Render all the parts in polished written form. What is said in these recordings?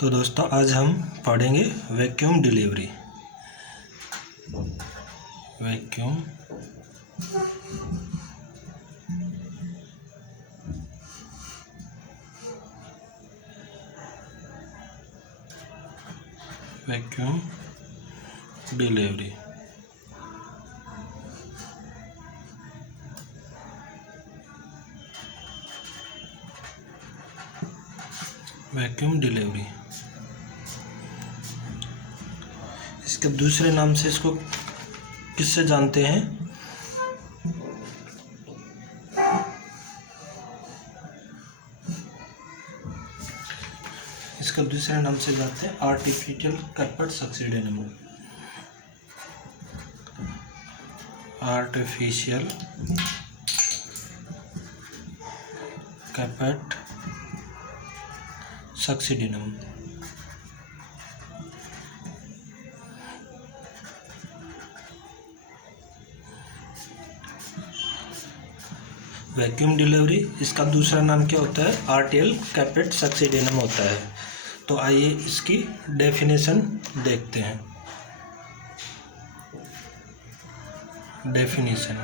तो दोस्तों आज हम पढ़ेंगे vacuum delivery. Vacuum vacuum delivery. Vacuum delivery इसके दूसरे नाम से इसको किससे जानते हैं? इसका दूसरे नाम से जानते हैं आर्टिफिशियल कैपेट सक्सीडेनियम। आर्टिफिशियल कैपेट सक्सीडेनियम। वैक्यूम डिलीवरी इसका दूसरा नाम क्या होता है? आर्टियल कैपेट सक्सीडेनियम होता है। तो आइए इसकी डेफिनेशन देखते हैं। Definition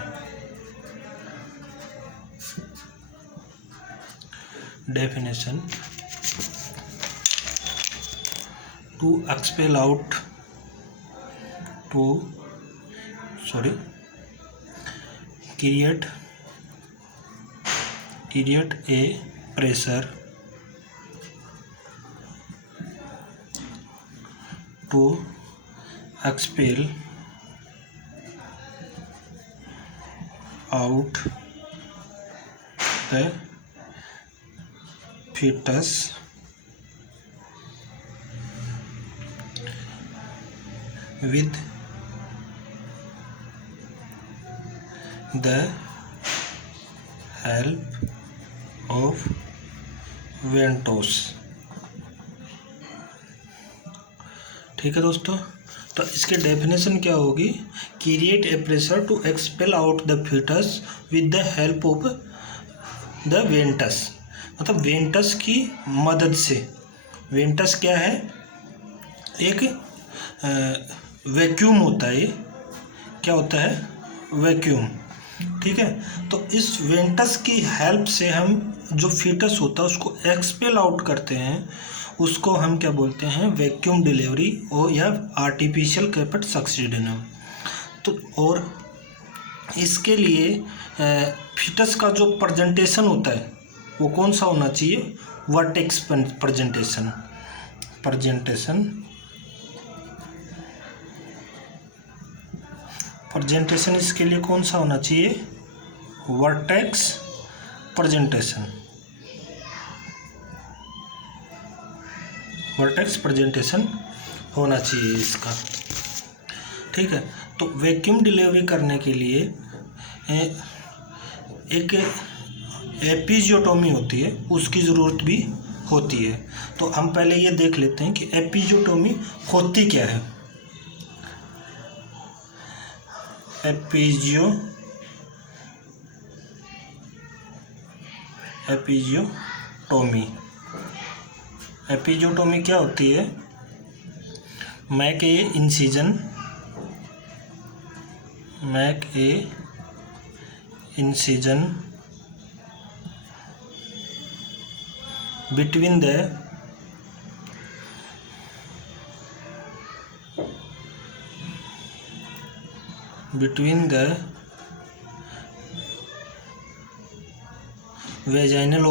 to expel out create a pressure to expel out the fetus with the help of ventouse. ठीक है दोस्तों, तो इसके डेफिनेशन क्या होगी? Create a pressure to expel out the foetus with the help of the ventouse. मतलब ventouse की मदद से। वेंटस क्या है? एक वैक्यूम होता है। ये क्या होता है? वैक्यूम। ठीक है, तो इस वेंटस की हेल्प से हम जो फीटस होता है उसको एक्सपेल आउट करते हैं, उसको हम क्या बोलते हैं? वैक्यूम डिलीवरी और या आर्टिफिशियल कैपेट सक्सीडेनियम। तो और इसके लिए फीटस का जो प्रेजेंटेशन होता है वो कौन सा होना चाहिए? वर्टेक्स प्रेजेंटेशन इसके लिए कौन सा होना चाहिए? वर्टेक्स प्रेजेंटेशन होना चाहिए इसका। ठीक है, तो वैक्यूम डिलीवरी करने के लिए एक एपिजियोटोमी होती है, उसकी ज़रूरत भी होती है। तो हम पहले ये देख लेते हैं कि एपिजियोटोमी होती क्या है। एपिजियोटोमी क्या होती है? Make a incision between the vaginal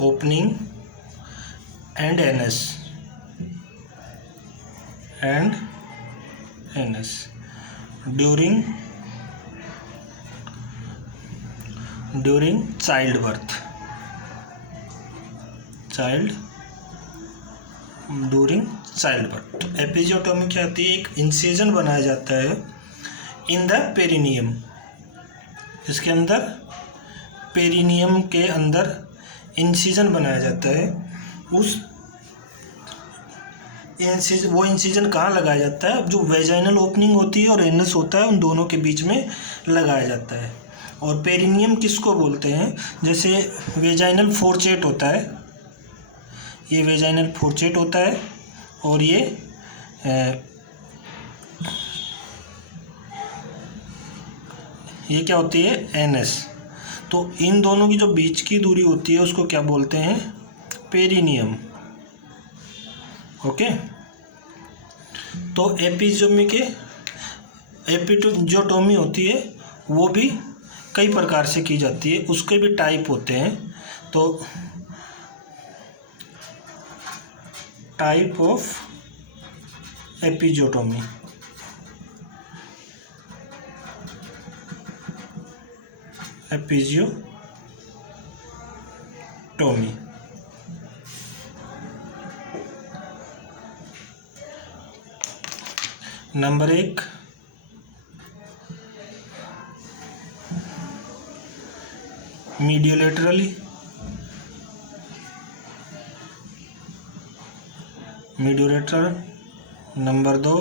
opening and anus during childbirth। Episiotomy क्या होती है? एक इंसिजन बनाया जाता है इन द पेरिनियम। इसके अंदर पेरिनियम के अंदर इंसिजन बनाया जाता है। उस वो इंसिजन कहाँ लगाया जाता है, जो वेजाइनल ओपनिंग होती है और एनस होता है उन दोनों के बीच में लगाया जाता है। और पेरिनियम किसको बोलते हैं, जैसे वेजाइनल फोर्चेट होता है, ये वेजाइनल फोर्चेट होता है और ये क्या होती है, एनएस। तो इन दोनों की जो बीच की दूरी होती है उसको क्या बोलते हैं, पेरिनियम। ओके। तो एपिजोटोमी होती है वो भी कई प्रकार से की जाती है, उसके भी टाइप होते हैं। तो type of episiotomy, episiotomy. Number 1, mediolaterally, mediolateral. Number 2,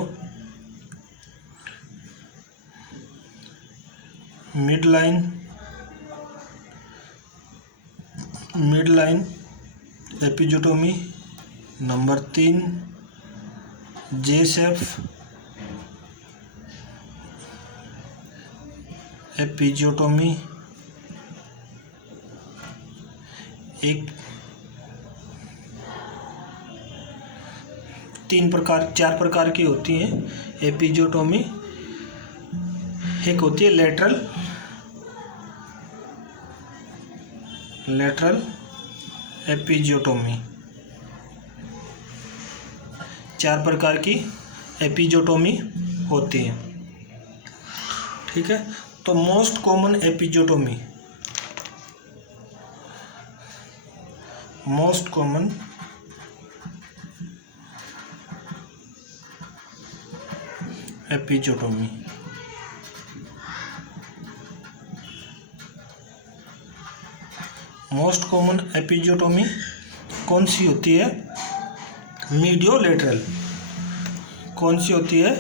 mid line episiotomy. Number 3, J shaped episiotomy. चार प्रकार की होती हैं एपिजोटोमी। एक होती है लेटरल एपिजोटोमी। 4 प्रकार की एपिजोटोमी होती है, ठीक है। तो most common एपिजोटोमी, most common एपिजोटोमी, most common एपिजोटोमी कौन सी होती है, मीडियोलेटरल। कौन सी होती है,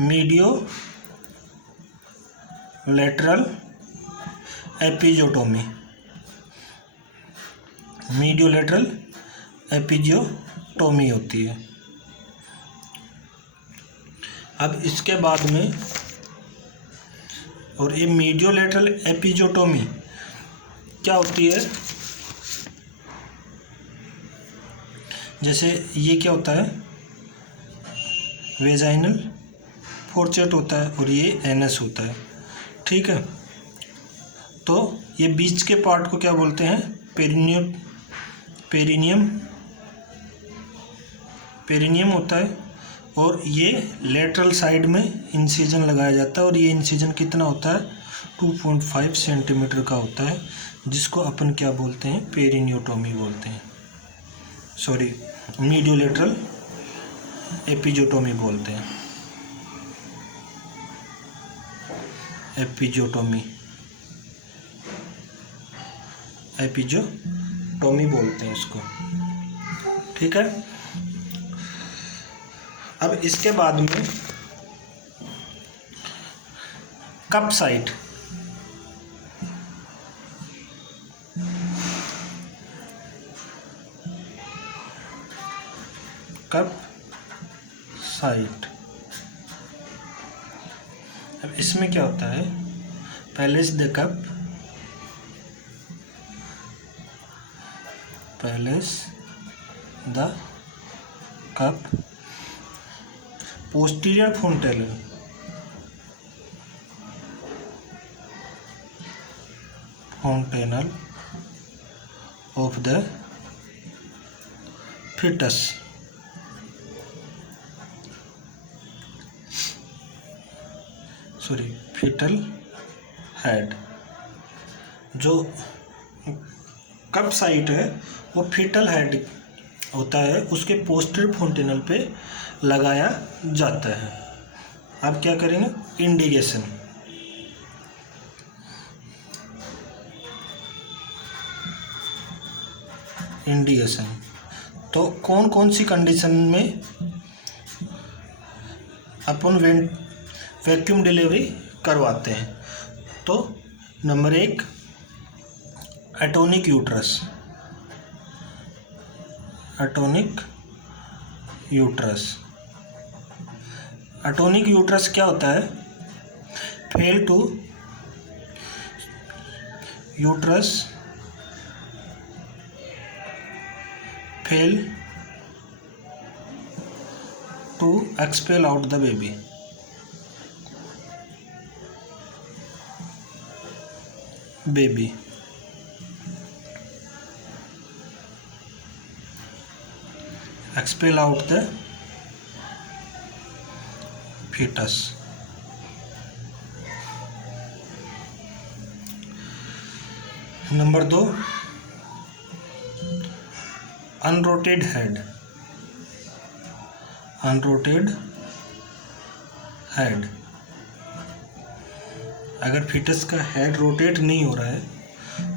मीडियोलेटरल एपिजोटोमी, मीडियोलेटरल एपिजोटोमी होती है। अब इसके बाद में, और ये मीडियोलेटरल एपिजोटोमी क्या होती है, जैसे ये क्या होता है, वेजाइनल फोर्चेट होता है और ये एनएस होता है, ठीक है। तो ये बीच के पार्ट को क्या बोलते हैं, पेरिनियम होता है। और ये लेटरल साइड में इंसिजन लगाया जाता है और ये इंसिजन कितना होता है, 2.5 सेंटीमीटर का होता है, जिसको अपन क्या बोलते हैं, पेरिनियोटोमी बोलते हैं, सॉरी मीडियोलेटरल एपिजोटोमी बोलते हैं, एपिजोटोमी बोलते हैं इसको, ठीक है। अब इसके बाद में कप साइट, अब इसमें क्या होता है, place the cup posterior fontanelle of the fetus, fetal head. जो कप साइट है वो फीटल हेड होता है, उसके पोस्टीरियर फोंटेनल पे लगाया जाता है। आप क्या करेंगे, इंडिकेशन, तो कौन कौन सी कंडीशन में अपन वैक्यूम डिलीवरी करवाते हैं? तो number 1, atonic uterus. Atonic uterus क्या होता है? Fail to uterus fail to expel out the baby. Expel out the fetus. Number 2, unrotated head. अगर फीटस का हेड रोटेट नहीं हो रहा है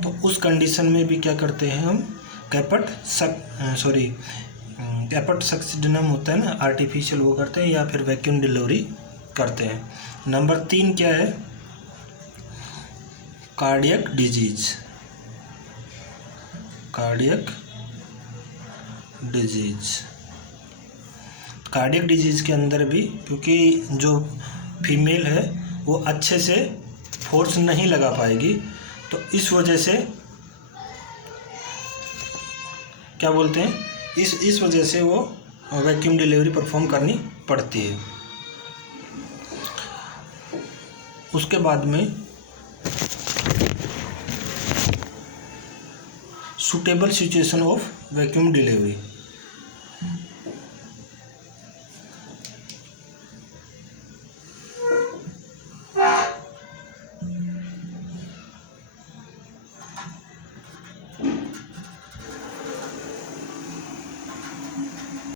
तो उस कंडीशन में भी क्या करते हैं हम? कैपट सक्सिडिनम होता है ना, आर्टिफिशियल वो करते हैं या फिर वैक्यूम डिलीवरी करते हैं। नंबर 3 क्या है? Cardiac disease. कार्डियक डिजीज के अंदर भी, क्योंकि जो फीमेल है वो अच्छे से फोर्स नहीं लगा पाएगी, तो इस वजह से क्या बोलते हैं, इस वजह से वो वैक्यूम डिलीवरी परफॉर्म करनी पड़ती है। उसके बाद में suitable situation of vacuum delivery.